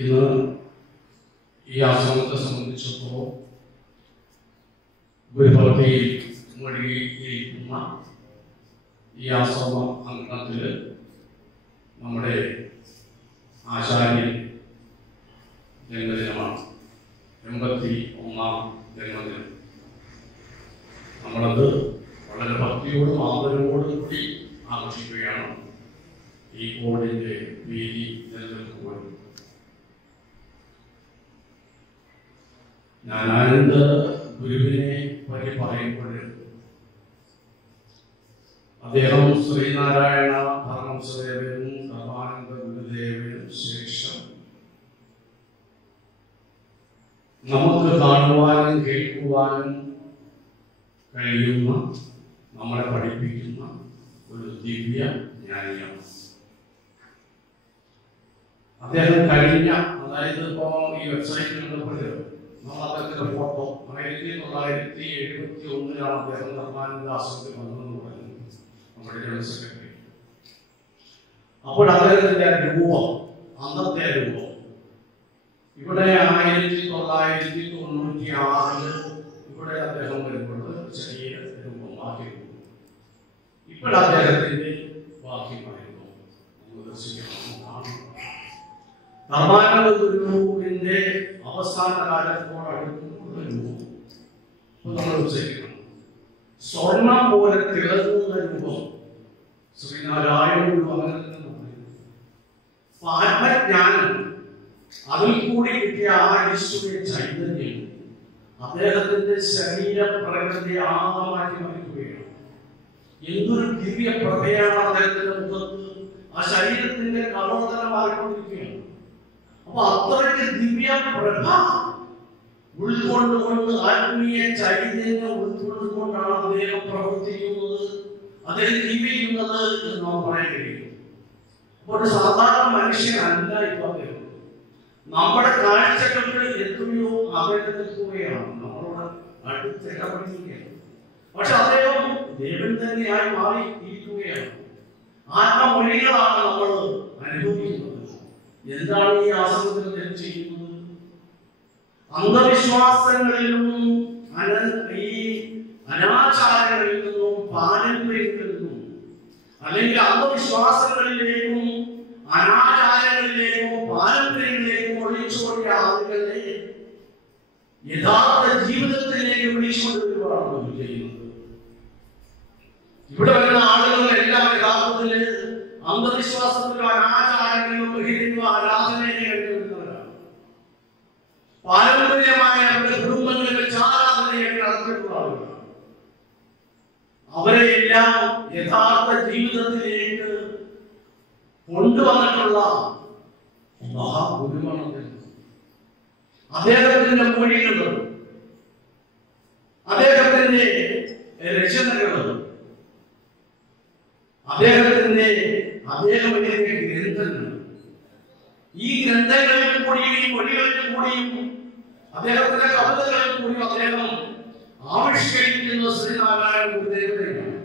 ഇന്ന് ഈ ആശ്രമത്തെ സംബന്ധിച്ചിടത്തോളം ഗുരുഭക്തിയിൽ മുഴുകിയിരിക്കുന്ന ഈ ആശ്രമ അംഗത്തിൽ നമ്മുടെ ആചാര്യൻ ജന്മദിനമാണ്. 81ാം ജന്മദിനം. നമ്മളത് വളരെ ഭക്തിയോടും ആദരവോടും കൂടി ആഘോഷിക്കുകയാണ്. ഈ കോവിഡിന്റെ ഭീതി നിലനിൽക്കുമ്പോൾ ഞാൻ ആനന്ദ ഗുരുവിനെ പറ്റി പറയുമ്പോൾ അദ്ദേഹം ശ്രീനാരായണ പരമഹംസദേവനും സർവാനന്ദ ഗുരുദേവനും ശേഷം നമുക്ക് കാണുവാനും കേൾക്കുവാനും കഴിയുന്ന, നമ്മളെ പഠിപ്പിക്കുന്ന ഒരു ദിവ്യ ജ്ഞാനിയാണ്. അദ്ദേഹം കഴിഞ്ഞ, അതായത് ഇപ്പോൾ ഈ വെബ്സൈറ്റിൽ അദ്ദേഹത്തിന്റെ ഫോട്ടോ 1971 അദ്ദേഹം ധർമാനന്ദ ആശ്രമത്തിൽ വന്നതെന്ന് പറയുന്നത് നമ്മുടെ ജനറൽ സെക്രട്ടറി. അപ്പോൾ അദ്ദേഹത്തിന്റെ രൂപം, അന്നത്തെ രൂപം ഇവിടെ 1996 ഇവിടെ അദ്ദേഹം വരുമ്പോൾ ചെറിയ രൂപമാക്കി. ഇപ്പോൾ അദ്ദേഹത്തിന്റെ ബാക്കിയുമായിരുന്നു ധർമാനന്ദ ഗുരുവിന്റെ അവസാന കാലത്തോടടുക്കുന്ന രൂപം നമ്മൾ ഉച്ചരിക്കണം. സ്വർണം പോലെ തിളങ്ങുന്ന രൂപം ശ്രീനാരായണ ഗുരു അങ്ങനെ തന്നെ പറയുന്നു. ആത്മജ്ഞാനം, അതിൽ കൂടി കിട്ടിയ ആ ഈശ്വര ചൈതന്യം അദ്ദേഹത്തിന്റെ ശരീര പ്രകൃതി ആകെ മാറ്റി മറിക്കുകയാണ്. എന്തൊരു ദിവ്യ പ്രഭയാണ് അദ്ദേഹത്തിന്റെ മുഖത്ത്. ആ ശരീരത്തിന്റെ കലോദരം മാറിക്കൊണ്ടിരിക്കുകയാണ്. അപ്പൊ അത്രയ്ക്ക് ദിവ്യ പ്രഭ ഉൾക്കൊണ്ടുകൊണ്ട്, ആത്മീയ ചൈതന്യം ഉൾക്കൊണ്ടുകൊണ്ടാണ് അദ്ദേഹം പ്രവർത്തിക്കുന്നത്, അദ്ദേഹം ജീവിക്കുന്നത് എന്ന് നാം പറയാൻ കഴിയും. അപ്പോൾ ഒരു സാധാരണ മനുഷ്യനല്ല ഇപ്പൊ അദ്ദേഹം. നമ്മുടെ കാഴ്ചകൾക്ക് എത്രയോ അകലെ നിൽക്കുകയാണ്, നമ്മളോട് അടുത്ത് ഇടപെടുകയാണ്. പക്ഷെ അദ്ദേഹം ദേവൻ തന്നെയായി മാറി ഇരിക്കുകയാണ്. ആത്മമൊഴികളാണ് നമ്മൾ അനുഭവിക്കുന്നത്. എന്താണ് ഈ ആശ്രമത്തിൽ ചെയ്യുന്നത്? അന്ധവിശ്വാസങ്ങളിലും ഈ അനാചാരങ്ങളിൽ നിന്നും പാരമ്പര്യങ്ങളിൽ നിന്നും, അല്ലെങ്കിൽ അന്ധവിശ്വാസങ്ങളിലേക്കും അനാചാരങ്ങളിലേക്കും പാരമ്പര്യങ്ങളിലേക്കും ഒഴിച്ചുകൊണ്ട ആളുകളെ യഥാർത്ഥ ജീവിതത്തിലേക്ക് വിളിച്ചുകൊണ്ടുവരുവാണ് ചെയ്യുന്നത്. ഇവിടെ വരുന്ന ആളുകളെല്ലാം യഥാർത്ഥത്തില് അന്ധവിശ്വാസത്തിലോ അനാചാരങ്ങളിലോ ബഹിരുന്ന ആരാധനയെ വരുന്നവരാണ്. പാരമ്പര്യമായ അവരുടെ കുടുംബങ്ങളിൽ വെച്ച് ആരാധനയെ നടത്തിയിട്ടുള്ള ആളുകളാണ്. അവരെയെല്ലാം യഥാർത്ഥ ജീവിതത്തിലേക്ക് കൊണ്ടുവന്നിട്ടുള്ള മഹാഗുരുവാണ് അദ്ദേഹത്തിന്റെ മൊഴികളും അദ്ദേഹത്തിന്റെ രചനകളും അദ്ദേഹം എഴുതിയ ഗ്രന്ഥങ്ങൾ, ഈ ഗ്രന്ഥങ്ങളിൽ കൂടിയും ഈ മൊഴികളിൽ കൂടിയും അദ്ദേഹത്തിന്റെ കവിതകളിൽ കൂടിയും അദ്ദേഹം ആവിഷ്കരിക്കുന്ന ശ്രീനാരായണ ഗുരുദേവനെയാണ്.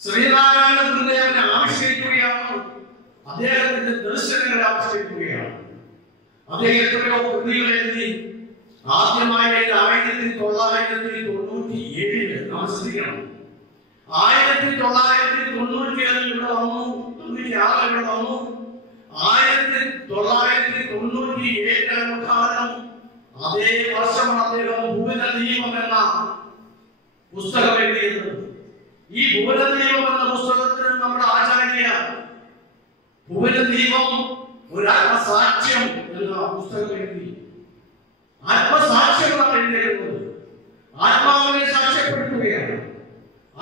ശ്രീനാരായണ ഗുരുദേവനെ ആവിഷ്കരിക്കുകയാണ്, അദ്ദേഹത്തിന്റെ ദർശനങ്ങളെ ആവിഷ്കരിക്കുകയാണ്. അദ്ദേഹം എത്രയോ കൃതികൾ എഴുതി. ആദ്യമായി 1997 നാം ശ്രദ്ധിക്കണം. 1997 ഇവിടെ വന്നു, 96 ഇവിടെ വന്നു. 1997 ഉദ്ഘാടനം. അതേ വർഷമാണ് അദ്ദേഹം ഭുവനദീപം എന്ന പുസ്തകം എഴുതിയത്. ഈ ഭുവനദീപം എന്ന പുസ്തകത്തിന് നമ്മുടെ ആചാര്യ ഭുവനദീപം ഒരു ആത്മസാക്ഷ്യം എന്ന പുസ്തകം എഴുതി. ആത്മസാക്ഷ്യമാണ് എഴുതിയിരിക്കുന്നത്. ആത്മാവിനെ സാക്ഷ്യപ്പെടുത്തുകയാണ്.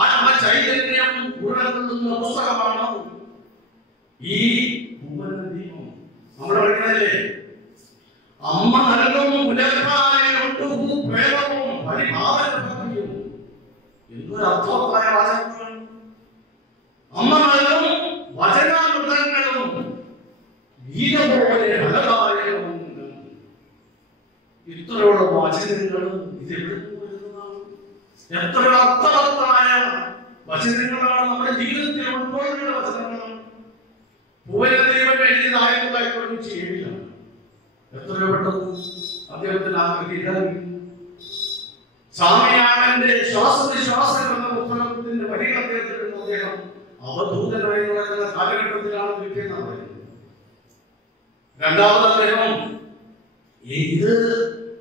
ആത്മചൈതന്യം ഉണർത്തുന്ന പുസ്തകമാണ് ഈ ഭുവനദീപം. നമ്മൾ പറയുന്നതല്ലേ, അമ്മ നൽകും പുലർക്കാലവും പ്രേമവും പരിഭാവന ഭക്തിയും. എന്തൊരു അർത്ഥവത്തായ വാചകങ്ങളാണ്. അമ്മ നൽകും വചനാമൃതങ്ങളും ഗീതപോലെ ഫലദായകവും. ഇത്രയുള്ള വചനങ്ങൾ ഇതെവിടെ വരുന്നതാണ്? എത്രയോ അർത്ഥവത്തായ വചനങ്ങളാണ് നമ്മുടെ ജീവിതത്തിൽ ഉൾക്കൊള്ളുന്ന വചനങ്ങൾ. ഭുവനദീപം എഴുതിയത് 1997. എത്രയോ പെട്ടെന്ന് അദ്ദേഹത്തിന് ആഗ്രഹിക്കുന്നു. സ്വാമിനാഥന്റെ ശ്വാസനിശ്വാസം എന്ന പുസ്തകത്തിന്റെ വരികൾ അദ്ദേഹത്തിന് അദ്ദേഹം അവധൂതനായി നടക്കുന്ന കാലഘട്ടത്തിലാണ് കിട്ടിയെന്ന് പറയുന്നത്. രണ്ടാമത് അദ്ദേഹം ഇത്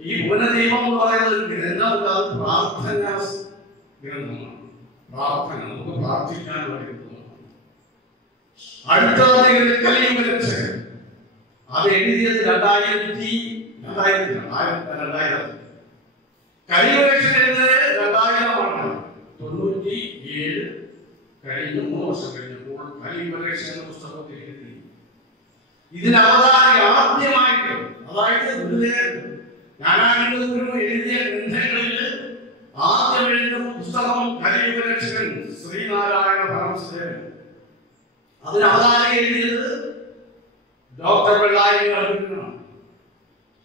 ഈ ഭുവനദീപം എന്ന് പറയുന്ന ഒരു ഗ്രന്ഥമല്ല, അത് പ്രാർത്ഥനാ ഗ്രന്ഥമാണ്. പ്രാർത്ഥന, നമുക്ക് പ്രാർത്ഥിക്കാൻ വേണ്ടി അടുത്ത കലിയുഗ രക്ഷകൻ അത് എഴുതിയത് 2000 കലിയുഗ രക്ഷകൻ എഴുതിയത് 2000 97 കഴിഞ്ഞ 3 വർഷം കഴിഞ്ഞപ്പോൾ കലിയുഗ രക്ഷകൻ എന്ന പുസ്തകത്തിൽ എഴുതി. ഇതിന് അവതാരി ആദ്യമായിട്ട്, അതായത് ഗുരുദേവൻ ജ്ഞാനാനന്ദ ഗുരു എഴുതിയ ഗ്രന്ഥങ്ങളിൽ ആദ്യം എഴുതുന്ന പുസ്തകം കലിയുഗ രക്ഷകൻ ശ്രീനാരായണ പരമഹംസദേവൻ. അതിന് അവതാരി എഴുതിയത് ഡോക്ടർ വെള്ളായി ആണ്.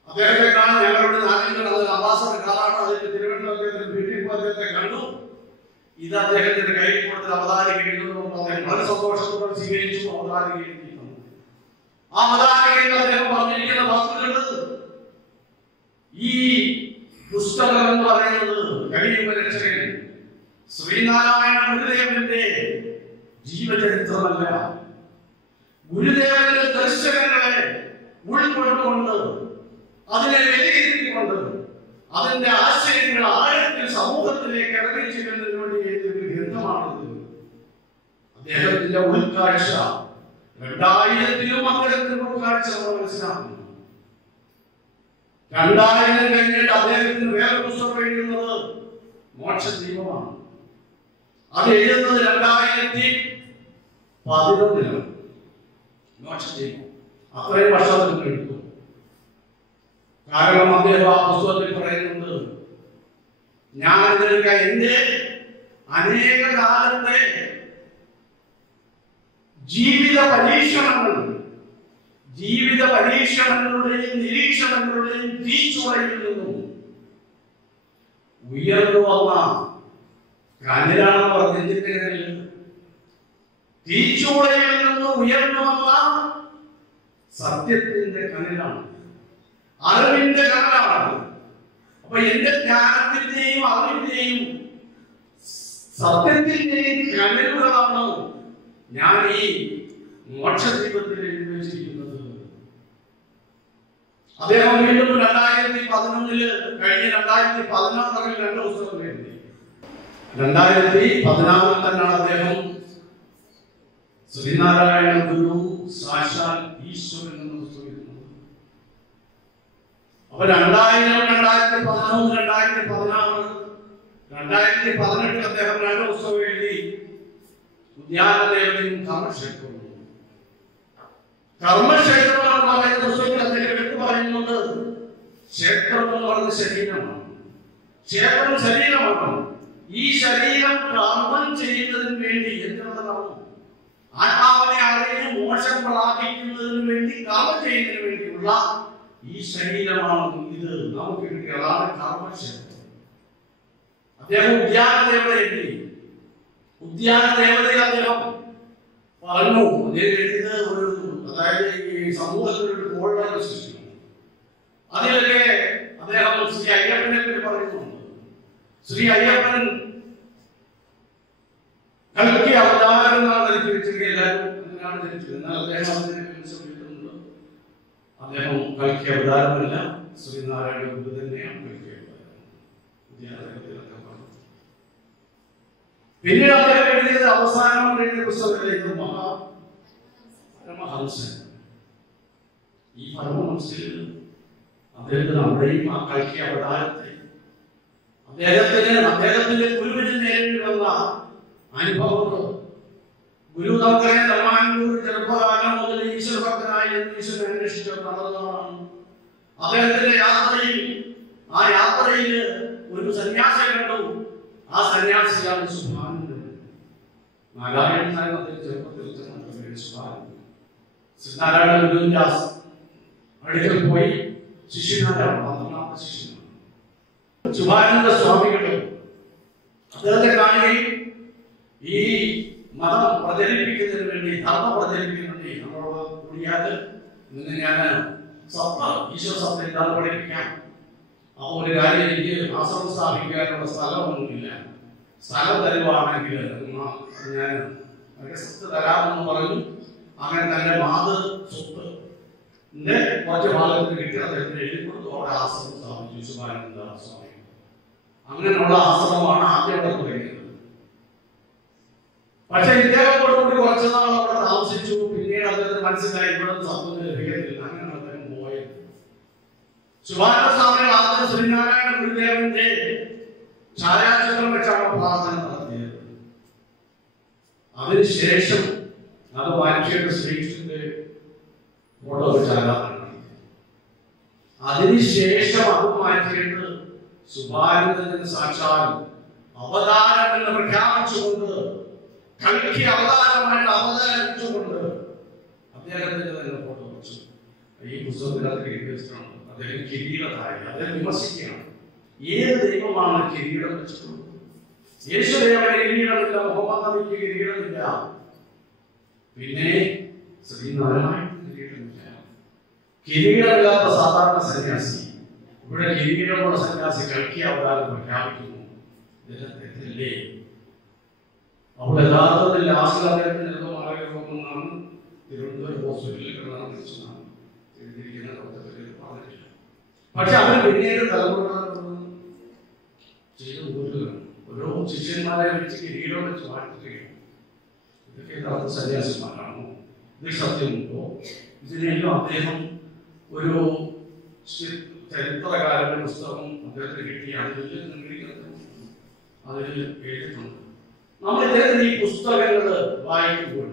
അദ്ദേഹത്തെ കാണാൻ ഞങ്ങളുടെ നാട്ടിൽ അത് അംബാസഡർ കാറാണ്. അതിന്റെ തിരുവനന്തപുരത്തെ വീട്ടിൽ അദ്ദേഹത്തെ കണ്ടു. ഇത് അദ്ദേഹത്തിന്റെ കയ്യിൽ കൊടുത്ത് അവതാരി എഴുതുന്നതുകൊണ്ട് അദ്ദേഹം വളരെ സന്തോഷത്തോടെ സ്വീകരിച്ചു. അവതാരി എഴുതി ആ അവതാരികയിൽ അദ്ദേഹം പറഞ്ഞിരിക്കുന്ന വാക്കുകൾ, ഈ പുസ്തകം എന്ന് പറയുന്നത് കലിയുഗ രക്ഷകൻ ശ്രീനാരായണ ഗുരുദേവന്റെ ജീവചരിത്രമല്ല, ഗുരുദേവന്റെ ദർശനങ്ങളെ ഉൾക്കൊണ്ടുകൊണ്ട് അതിനെ വിലയിരുത്തിക്കൊണ്ട് അതിന്റെ ആശയങ്ങൾ ആഴത്തിൽ സമൂഹത്തിലേക്ക് ഇറങ്ങിച്ചെല്ലുന്നതിന് വേണ്ടി എഴുതിയൊരു ഗ്രന്ഥമാണിത്. അദ്ദേഹത്തിന്റെ ഉൾക്കാഴ്ച 2000-ലും അദ്ദേഹത്തിന്റെ ഉൾക്കാഴ്ച നമ്മൾ മനസ്സിലാക്കുന്നു. 2000 കഴിഞ്ഞിട്ട് അദ്ദേഹത്തിന് വേറെ പുസ്തകം എഴുതുന്നത് മോക്ഷദീപമാണ്. അത് എഴുതുന്നത് 2011-ലാണ്. മോക്ഷദീപം അത്രയും വർഷത്തിൽ എടുത്തു. കാരണം അദ്ദേഹം ആ പുസ്തകത്തിൽ പറയുന്നുണ്ട്, ഞാൻ എന്റെ അനേക കാലത്തെ ജീവിത പരീക്ഷണങ്ങളുടെയും നിരീക്ഷണങ്ങളുടെയും തീച്ചുളയിൽ നിന്നും ഉയർന്നു വന്ന കനലാണ് പറഞ്ഞിട്ട് തീച്ചുളയിൽ നിന്ന് ഉയർന്നു വന്ന സത്യത്തിന്റെ കനലാണ്, അറിവിന്റെ കനലാണ്. അപ്പൊ എന്റെ ജ്ഞാനത്തിന്റെയും അറിവിന്റെയും സത്യത്തിന്റെയും കനലുകളാണ് ഞാൻ ഈ മോക്ഷദീപത്തിൽ എഴുതി വെച്ചിരിക്കുന്നത്. അദ്ദേഹം വീണ്ടും 2011 കഴിഞ്ഞ 2016 2 പുസ്തകം എഴുതി. 2016 തന്നെയാണ് അദ്ദേഹം ശ്രീനാരായണ ഗുരു സാക്ഷാൽ ഈശ്വരൻ എന്ന പുസ്തകം എഴുതുന്നത്. അപ്പൊ 2000, 2011, 2016, 2018 അദ്ദേഹം 2 പുസ്തകം എഴുതി. ഉദ്യാനദേവതയും കർമ്മക്ഷേത്രവും. കർമ്മക്ഷേത്രം എന്ന് പറയുന്ന പുസ്തകത്തിൽ അദ്ദേഹം എടുത്തു പറയുന്നുണ്ട്, ക്ഷേത്രം എന്ന് പറയുന്നത് ശരീരമാണ്. ക്ഷേത്രം ശരീരമാണ്. ഈ ശരീരം കർമ്മം ചെയ്യുന്നതിന് വേണ്ടി എന്തുള്ളതാണ്? ആത്മാവിനെ അറിഞ്ഞ് മോക്ഷം പ്രാപിക്കുന്നതിന് വേണ്ടി കർമ്മം ചെയ്യുന്നതിന് വേണ്ടിയുള്ള ഈ ശരീരമാണ് ഇത് നമുക്ക് കിട്ടിയതാണ് കർമ്മക്ഷേത്രം. അദ്ദേഹം ഉദ്യാനദേവത എഴുതി. ഉദ്യാനദേവതയെ അദ്ദേഹം പറഞ്ഞു, ഇത് ഒരു, അതായത് ഈ സമൂഹത്തിൽ ഒരു കോഴ സൃഷ്ടിക്കുന്നു. അതിലൊക്കെ അദ്ദേഹം ശ്രീ അയ്യപ്പനെ പറ്റി പറയുന്നുണ്ട്. ശ്രീ അയ്യപ്പൻ കൽക്കി അവതാരം എന്നാണ് ധരിച്ചിരിക്കുന്നത്. എല്ലാവരും അതിനാണ് ധരിച്ചത്. എന്നാൽ അദ്ദേഹം അതിനെ മനസ്സിലാക്കുന്നുണ്ട്, അദ്ദേഹം കൽക്കി അവതാരമല്ല, ശ്രീനാരായണ ഗുരു തന്നെയാണ് കൽക്കി അവതാരം. ഉദ്യാനദേവതയിലൊക്കെ പറഞ്ഞു. പിന്നീട് അദ്ദേഹം എഴുതിയത് അവസാനം എഴുതിയ പുസ്തകത്തിലേക്ക് പരമഹംസൻ. ഈ പരമഹംസയിൽ അദ്ദേഹത്തിന് അവിടെയും ആ കൽക്കി അവതാരത്തെ അദ്ദേഹത്തിന്റെ ഗുരുവിന് നേരിട്ട് വന്ന അനുഭവങ്ങൾ. ഗുരു നമുക്കറിയാം, ധർമാനൂർ ചെറുപ്പകാലം മുതൽ ഈശ്വരഭക്തനായി ഈശ്വരനെ അന്വേഷിച്ച് നടന്നതാണ്. അദ്ദേഹത്തിന്റെ ആ യാത്രയിൽ ഒരു സന്യാസിയെ കണ്ടു. ആ സന്യാസിയാണ് സുഭാനന്ദൻ. നാരായണൻ ചെറുപ്പത്തിൽ ശ്രീനാരായണ ഗുരുവിന്റെ അടുക്കൽ പോയി ശിഷ്യനാരാണ്, 12ാമത്തെ ശിഷ്യനാണ് സുഭാനന്ദ സ്വാമികൾ. അദ്ദേഹത്തെ കാണുകയും ഈ മതം പ്രചരിപ്പിക്കുന്നതിന് വേണ്ടി, ധർമ്മം പ്രചരിപ്പിക്കുന്നതിന് വേണ്ടി നമ്മളോട് കൂടിയാൽ ഇന്ന് ഞാൻ സത്യം, ഈശ്വര സത്യം ഇല്ലാതെ പഠിപ്പിക്കാം. അപ്പോൾ ഒരു കാര്യം, എനിക്ക് ആശ്രമം സ്ഥാപിക്കാനുള്ള സ്ഥലമൊന്നുമില്ല, സ്ഥലം തരുവാണെങ്കിൽ ഞാൻ സത്ത് തരാമെന്ന് പറഞ്ഞു. അങ്ങനെ തന്നെ മാതൃ സ്വത്ത് കുറച്ച് ഭാഗത്തിന് കിട്ടി അദ്ദേഹത്തിന് എഴുതിക്കൊടുത്ത് അവിടെ ആശ്രമം സ്ഥാപിച്ചു, ശുഭാനന്ദ സ്വാമി. അങ്ങനെയുള്ള ആശ്രമമാണ് ആദ്യം അവിടെ തുടങ്ങിയത്. പക്ഷെ ഇദ്ദേഹത്തോടുകൂടി കുറച്ചു നാൾ അവിടെ താമസിച്ചു. പിന്നീട് അദ്ദേഹത്തിന് മനസ്സിലായി ഇവിടെ സത്വം ലഭിക്കത്തില്ല. അങ്ങനെയാണ് അദ്ദേഹം പോയത്. ശുഭാനന്ദ സ്വാമി ആദ്യം ശ്രീനാരായണ ഗുരുദേവന്റെ ഛായാചിത്രം വെച്ചാണ് പ്രാർത്ഥന നടത്തിയത്. അതിനുശേഷം അത് മാറ്റിയിട്ട് ശ്രീകൃഷ്ണന്റെ ഫോട്ടോ വെച്ചാണ്. അതിനുശേഷം അത് മാറ്റിയിട്ട് ശുഭാനന്ദന് സാക്ഷാൽ അവതാരം എന്ന് പ്രഖ്യാപിച്ചുകൊണ്ട്, കൽക്കി അവതാരമായിട്ട് അവതരിച്ചുകൊണ്ട് അദ്ദേഹത്തിന്റെ തന്നെ ഫോട്ടോ വെച്ചു. ഈ പുസ്തകത്തിനകത്ത് എഴുതി വെച്ചിട്ടുണ്ട്. അദ്ദേഹം കിരീടധാരി. അദ്ദേഹം വിമർശിക്കുകയാണ്, ഏത് ദൈവമാണ് കിരീടം വെച്ചിട്ടുള്ളത്? യേശുദേവന് കിരീടമില്ല, മുഹമ്മദ് നബിക്ക് കിരീടമില്ല, പിന്നെ ശ്രീനാരായണ കിരീടമില്ല. കിരീടമില്ലാത്ത സാധാരണ സന്യാസി, ഇവിടെ കിരീടമുള്ള സന്യാസി കൽക്കി അവതാരം പ്രഖ്യാപിക്കുന്നു. തെറ്റല്ലേ? അപ്പോൾ യഥാർത്ഥത്തിൽ ലാസ്റ്റ് അദ്ദേഹത്തിന് എന്തോ മാരകരോഗമെന്നാണ് തിരുവനന്തപുരം ഹോസ്പിറ്റലിൽ കിടന്നാണ് എഴുതിയിരിക്കുന്ന പറഞ്ഞിട്ടില്ല. പക്ഷെ അവർ പിന്നീട് തലമുറ ചെയ്തു പോരുകയാണ്. ഓരോ ശിഷ്യന്മാരെ വെച്ച് കിരീടം വെച്ച് മാറ്റുകയാണ്. ഇതൊക്കെ യഥാർത്ഥ സന്യാസിമാരാണോ? ഇത് സത്യമുണ്ടോ? ഇതിനെല്ലാം അദ്ദേഹം ഒരു ചരിത്രകാരന്റെ പുസ്തകം അദ്ദേഹത്തിന് കിട്ടിയ അതിൽ എഴുതിയിട്ടുണ്ട്. നമ്മൾ ഇദ്ദേഹത്തിന്റെ ഈ പുസ്തകങ്ങൾ വായിക്കുമ്പോൾ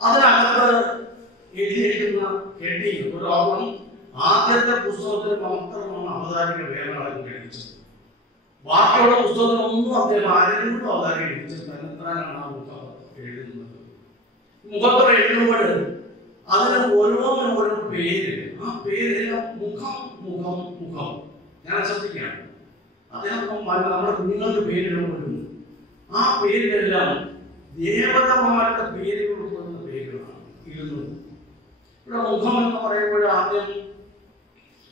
അതിനകത്ത് എഴുതിയിരിക്കുന്ന ഹെഡിങ് ഒരു ഓർമ്മ, ആദ്യത്തെ പുസ്തകത്തിന് മാത്രമാണ് അവതാരിക വേറൊരാളും എഴുതിച്ചത്. ബാക്കിയുള്ള പുസ്തകത്തിനൊന്നും അദ്ദേഹം ആരെങ്കിലും അവതാരിക എഴുതിച്ചത് തന്നെത്താനാണ് ആ മുഖം എഴുതുന്നത്. മുഖത്തോടെ എഴുതുമ്പോൾ അതിന് ഓരോന്നിനും ഓരോ പേര്, ആ പേരെല്ലാം മുഖം മുഖം മുഖം. ഞാൻ ശ്രദ്ധിക്കുകയാണ്, അദ്ദേഹം നമ്മുടെ കുഞ്ഞുങ്ങളുടെ പേരിടുമ്പോഴും ആ പേരിലെല്ലാം ദേവതമാരുടെ പേരുകൾ ഉൾപ്പെടുന്ന പേരുകളാണ് ഇരുന്നത്. ഇവിടെ മുഖം എന്ന് പറയുമ്പോൾ ആദ്യം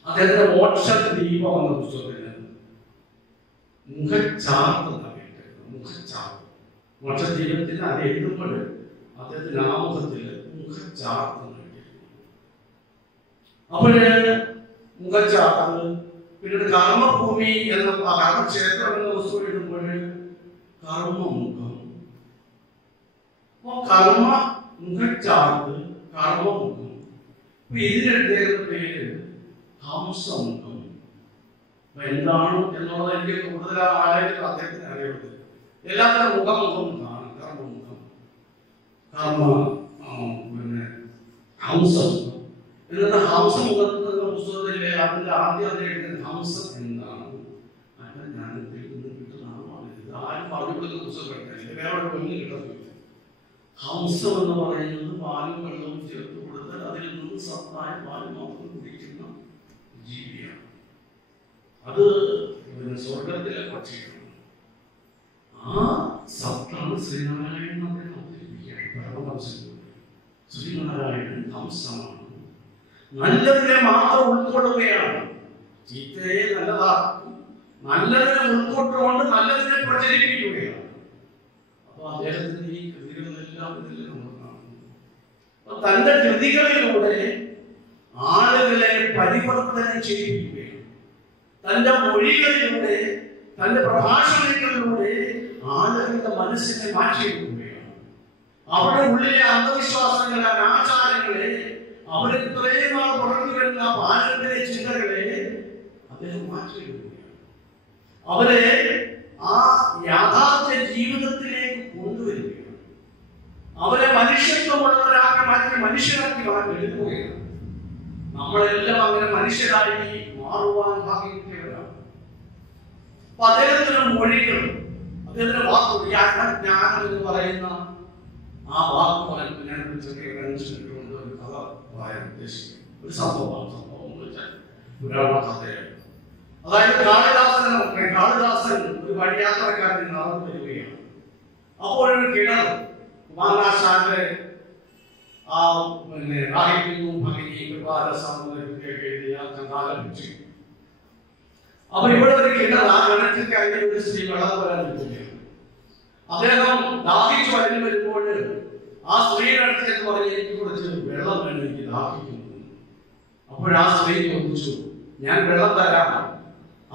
അദ്ദേഹത്തിന്റെ മോക്ഷ ദീപം എന്ന പുസ്തകത്തിന് മുഖച്ചാർത്ത് എന്നാണ്. മുഖച്ചാർത്ത് മോക്ഷദീപത്തിന് അത് എഴുതുമ്പോൾ അദ്ദേഹത്തിന്റെ ആമുഖത്തിൽ മുഖച്ചാർത്ത്. അപ്പോഴ് മുഖച്ചാർത്ത്, പിന്നീട് കർമ്മഭൂമി എന്ന കർമ്മക്ഷേത്രം എന്ന പുസ്തകം എഴുതുമ്പോൾ കർമ്മമുഖം. അപ്പൊ കർമ്മ മുഖച്ചാർത്ത്, കർമ്മമുഖം. ഇതിനെടുത്തേക്കുന്ന പേര് ഹംസമുഖം. എന്താണ് എന്നുള്ളത് എനിക്ക് കൂടുതൽ ആലോചിച്ച് അദ്ദേഹത്തിന് അറിയുന്നത്. എല്ലാത്തിനും മുഖമുഖം കാണും. കർമ്മമുഖം, കർമ്മ പിന്നെ ഹംസമുഖം. എന്നിട്ട് ഹംസമുഖത്ത് എന്ന പുസ്തകത്തിലെ അതിന്റെ ആദ്യം അദ്ദേഹത്തിന് ഹംസം എന്താണ്, അങ്ങനെ ഞാൻ കിട്ടുന്നതാണോ, ആരും പറഞ്ഞു കൊടുക്കുന്ന പുസ്തകം വേറെ ഒന്നും കിട്ടുന്നില്ല. ഹംസം എന്ന് പറയുന്നത് പാലും വെള്ളവും ചേർത്ത് കൊടുത്താൽ അതിൽ നിന്ന് സത്തായ പാല് മാത്രം കുടിക്കുന്ന ജീവിയാണ്. അത് സ്വർഗത്തിലെ പക്ഷിയാണ്. ആ സത്താണ് ശ്രീനാരായണൻ അദ്ദേഹം അവതരിപ്പിക്കുകയാണ്. പരമഹംസൻ ശ്രീനാരായണൻ ഹംസമാണ്. നല്ലതിനെ മാത്രം ഉൾക്കൊള്ളുകയാണ്, ചീത്തയെ നല്ലതാക്കും. നല്ലതിനെ ഉൾക്കൊണ്ടുകൊണ്ട് നല്ലതിനെ പ്രചരിപ്പിക്കുകയാണ്. അപ്പൊ അദ്ദേഹത്തിന്റെ ഈ കൃതികളെല്ലാം ഇതിൽ നമ്മൾ കാണുന്നു. അപ്പൊ തന്റെ കൃതികളിലൂടെ ആളുകളെ പരിവർത്തനം ചെയ്യിപ്പിക്കുകയാണ്. തന്റെ മൊഴികളിലൂടെ, തന്റെ പ്രഭാഷണങ്ങളിലൂടെ ആളുകളുടെ മനസ്സിനെ മാറ്റിയെടുക്കുകയാണ്. അവരുടെ ഉള്ളിലെ അന്ധവിശ്വാസങ്ങളെ, അനാചാരങ്ങളെ, അവരെ ഇത്രയും നാൾ വളർന്നു വരുന്ന പാരമ്പര്യ ചിന്തകളെ അദ്ദേഹം മാറ്റിയെടുക്കുകയാണ്. അവരെ ആ യാഥാർത്ഥ്യ ജീവിതത്തിലേക്ക് കൊണ്ടുവരികയാണ്. അവരെ മനുഷ്യത്വമുള്ളവരാക്കി മാറ്റി മനുഷ്യരാക്കി എടുക്കുകയാണ്. നമ്മളെല്ലാം അങ്ങനെ മനുഷ്യരായി മാറുവാൻ ഭാഗ്യവരാണ്. അപ്പൊ അദ്ദേഹത്തിന്റെ മൊഴികൾ, അദ്ദേഹത്തിന്റെ വാക്കുകൾ, ഈ ആത്മജ്ഞാനം എന്ന് പറയുന്ന ആ വാക്കുകൾ ഞാൻ ചെറിയ കണ്ടിട്ടുണ്ട്. ഒരു കഥ പറയാൻ ഉദ്ദേശിക്കുന്നു. ഒരു സംഭവം എന്ന് വെച്ചാൽ പുരാണ കഥയാണ്. അതായത് കാളിദാസൻ ഒരു വഴിയാത്രക്കാരൻ നടന്നു വരികയാണ്. അപ്പോഴൊരു കിണർ മാനാശാന്റെ ആ രാഹിക്കുന്നു ഭഗിനി കൃപാരസാമ അപ്പൊ ഇവിടെ ഒരു കിണർ, ആ കിണറ്റിന്റെ അരികിൽ ഒരു സ്ത്രീ വെള്ളം വരാൻ നിൽക്കുകയാണ്. അദ്ദേഹം ദാഹിച്ചു വരുമ്പോൾ ആ സ്ത്രീയുടെ അടുത്തേക്ക് പറഞ്ഞ് എനിക്ക് കുറച്ച് വെള്ളം വേണം, എനിക്ക് ദാഹിക്കുന്നു. അപ്പോൾ ആ സ്ത്രീ ചോദിച്ചു, ഞാൻ വെള്ളം തരാം,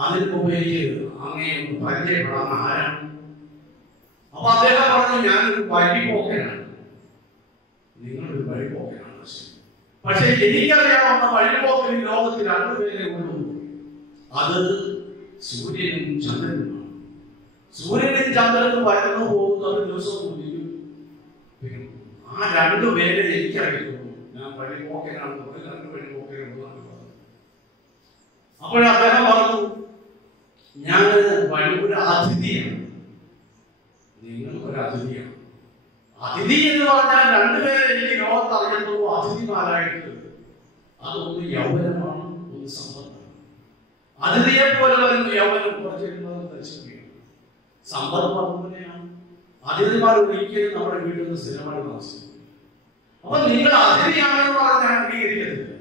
അതിന് മുമ്പ് എനിക്ക് അങ്ങേ പരിചയപ്പെടാൻ ആരാണ്? അപ്പൊ അദ്ദേഹം പറഞ്ഞു, ഞാനൊരു വഴിപോക്കനാണ്. നിങ്ങളൊരു വഴിപോക്കനാണ്. പക്ഷെ എനിക്കറിയാവുന്ന വഴിപോക്കൻ ഈ ലോകത്തിൽ രണ്ടുപേരെ ഉള്ളൂ. അത് സൂര്യനും ചന്ദ്രനുമാണ്. സൂര്യനും ചന്ദ്രനും വരുന്നു പോകുന്നത് ദിവസവും ആ രണ്ടുപേരെ എനിക്കറിയുന്നു. ഞാൻ വഴിപോക്കനാണെന്ന് പറഞ്ഞു, രണ്ട് വഴിപോക്കനാണെന്ന് പറഞ്ഞു. അപ്പോൾ അദ്ദേഹം പറഞ്ഞു, ഞാൻ ഒരു അതിഥിയാണ്. നിങ്ങൾ ഒരു അതിഥിയാണ്. അതിഥി എന്ന് പറഞ്ഞാൽ രണ്ടുപേരെ എനിക്ക് ലോകത്ത് അറിയത്തുള്ളൂ അതിഥിമാരായിട്ട്. അതൊന്ന് യൗവനമാണ്, ഒന്ന് സമ്പത്താണ്. അതിഥിയെ പോലെ വരുന്ന യൗവനം കുറച്ചിരുന്നത് നശിക്കുകയാണ്. സമ്പത്ത് അതുപോലെയാണ്. അതിഥിമാർ ഒരിക്കലും നമ്മുടെ വീട്ടിൽ നിന്ന് സ്ഥിരമായി താമസിക്കും. അപ്പൊ നിങ്ങൾ അതിഥിയാണെന്ന് പറഞ്ഞാൽ അംഗീകരിക്കരുത്.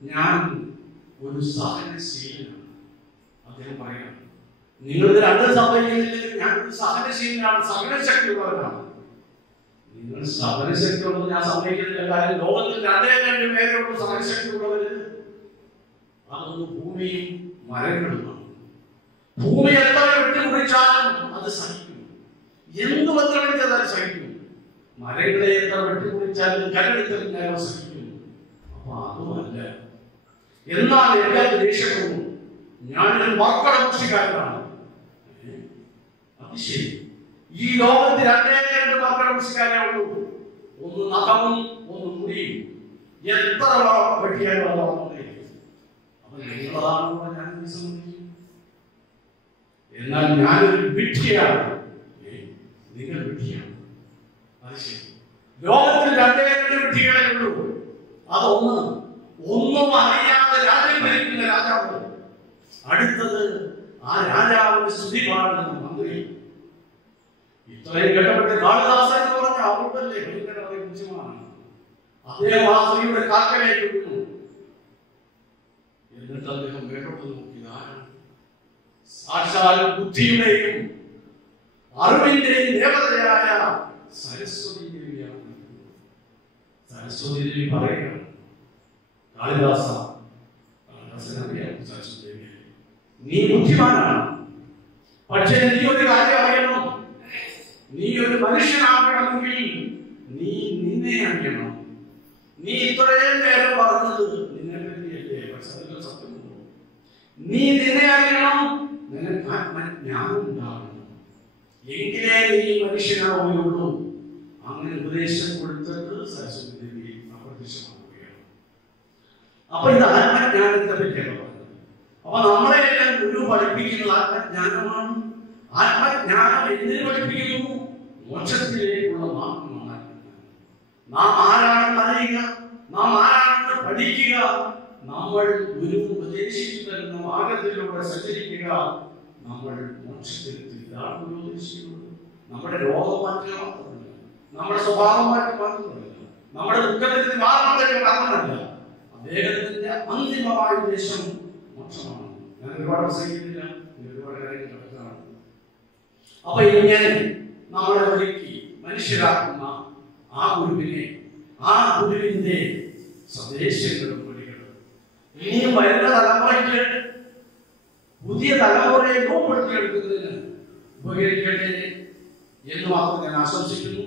ഞാൻ ഒരു സഹനശീലനാണ്. അദ്ദേഹം പറയാം, നിങ്ങളിത് രണ്ടും സംഭവിക്കുന്നില്ലെങ്കിൽ ഞാൻ ഒരു സഹനശീലനാണ്, സഹനശക്തിയുള്ളവരാണ്. നിങ്ങൾ സഹനശക്തി ഉള്ളത് ഞാൻ സമ്മതിക്കുന്നില്ല. കാര്യം ലോകത്തിൽ രണ്ടു പേരുള്ള സഹനശക്തി ഉള്ളവര് അതൊന്ന് ഭൂമിയും മരങ്ങളുമാണ്. ഭൂമി എത്ര വെട്ടിമുറിച്ചാലും അത് സഹിക്കും. എന്ത് പത്രമെടുത്താലും സഹിക്കും. മരങ്ങളെ എത്ര വെട്ടിമുറിച്ചാലും കല്ലെടുത്താലും സഹിക്കും. അപ്പൊ അതുമല്ല. എന്നാൽ എല്ലാ ദേഷ്യവും ഞാനൊരു മക്കളെ കൃഷിക്കാരനാണ്. അത് ശരി. ഈ ലോകത്തിൽ രണ്ട് മക്കളെ കൃഷിക്കാരേ ഉള്ളൂ. ഒന്ന് നഖവും ഒന്ന് മുടിയും. എത്ര വെട്ടിയാലും അതാണ്. അപ്പൊ നിങ്ങളതാണെന്ന് ഞാൻ വിസമ്മതിക്കും. എന്നാൽ ഞാനൊരു വിഡ്ഢിയാണ്, നിങ്ങൾ വിഡ്ഢിയാണ്. അത് ശരി. ലോകത്തിൽ രണ്ട് വിഡ്ഢികളെ ഉള്ളൂ. അതൊന്ന് ഒന്നും അറിയാതെ രാജ്യം ഭരിക്കുന്ന രാജാവ്, അടുത്തത് ആ രാജാവിന് സ്തുതി പാടുന്ന മന്ത്രി. ഇത്രയും കേട്ടപ്പെട്ട കാളിദാസൻ എന്ന് പറഞ്ഞ അവരുടെ ഭയങ്കരമായ ബുദ്ധിമാണ്. അദ്ദേഹം ആ സ്ത്രീയുടെ കാക്കലേക്ക് വീണു. എന്നിട്ട് അദ്ദേഹം കേട്ടോട്ട് നോക്കിയതാണ്. സാക്ഷാൽ ബുദ്ധിയുടെയും അറിവിന്റെയും ദേവതയായ സരസ്വതി ദേവിയാണ്. സരസ്വതി ദേവി പറയുകയാണ്, കാളിദാസ, നീ ബുദ്ധിമാനാണ്. പക്ഷെ നീ ഒരു കാര്യം അറിയണം. നീ ഒരു മനുഷ്യനാകണമെങ്കിൽ നീ നിന്നെ അറിയണം. നീ ഇത്രയും നേരം പറഞ്ഞത് നിന്നെ പറ്റിയല്ലേ? പക്ഷെ അതിൽ സത്യമുണ്ടോ? നീ നിന്നെ അറിയണം. നിനക്ക് ആത്മജ്ഞാനം ഉണ്ടാകണം. എങ്കിലേ നീ മനുഷ്യനാവുകയുള്ളൂ. അങ്ങനെ ഉപദേശം കൊടുത്തിട്ട് സരസ്വതി ദേവി അപ്രത്യക്ഷമാവുകയാണ്. അപ്പൊ ഇത് ആത്മജ്ഞാനത്തെ പറ്റിയാണ് പറഞ്ഞത്. അപ്പൊ നമ്മളെ എല്ലാം ഗുരു പഠിപ്പിക്കുന്നത് ആത്മജ്ഞാനമാണ്. ആത്മജ്ഞാനം എന്തിനു പഠിപ്പിക്കുന്നു? മോക്ഷത്തിലേക്കുള്ള മാർഗമാണ്. നാം ആരാണെന്ന് അറിയുക, നാം ആരാണെന്ന് പഠിക്കുക, നമ്മൾ ഗുരു ഉപദേശിച്ചു തരുന്ന മാർഗത്തിലൂടെ സഞ്ചരിക്കുക, നമ്മൾ മോക്ഷത്തിലെത്തി. ഇതാണ് ഗുരു ഉപദേശിക്കുന്നത്. നമ്മുടെ രോഗം മാറ്റുക മാത്രമല്ല, നമ്മുടെ സ്വഭാവം മാറ്റി മാത്രമല്ല, നമ്മുടെ ദുഃഖത്തിന് മാറുന്നതിന് കാരണമല്ല. അദ്ദേഹത്തിന്റെ അന്തിമമായ ഉദ്ദേശം മോക്ഷമാണ്. ഞാൻ ഒരുപാട് പ്രസംഗിക്കുന്നില്ല, ഒരുപാട് കാര്യങ്ങൾ നടക്കുകയാണ്. അപ്പൊ ഇങ്ങനെ നമ്മളെ ഒരുക്കി മനുഷ്യരാക്കുന്ന ആ ഗുരുവിനെ, ആ ഗുരുവിന്റെ സന്ദേശങ്ങളും വഴികളും ഇനിയും വരുന്ന തലമുറയ്ക്ക്, പുതിയ തലമുറയെ രൂപപ്പെടുത്തിയെടുക്കുന്നതിന് ഉപകരിക്കട്ടെ എന്ന് മാത്രം ഞാൻ ആശംസിക്കുന്നു.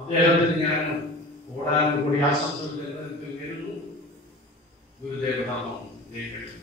അദ്ദേഹത്തിന് ഞാൻ ഓടാനും കൂടി ആശംസകൾ നേരുന്നു. ഗുരുദേവ നാമം ജയിക്കട്ടെ.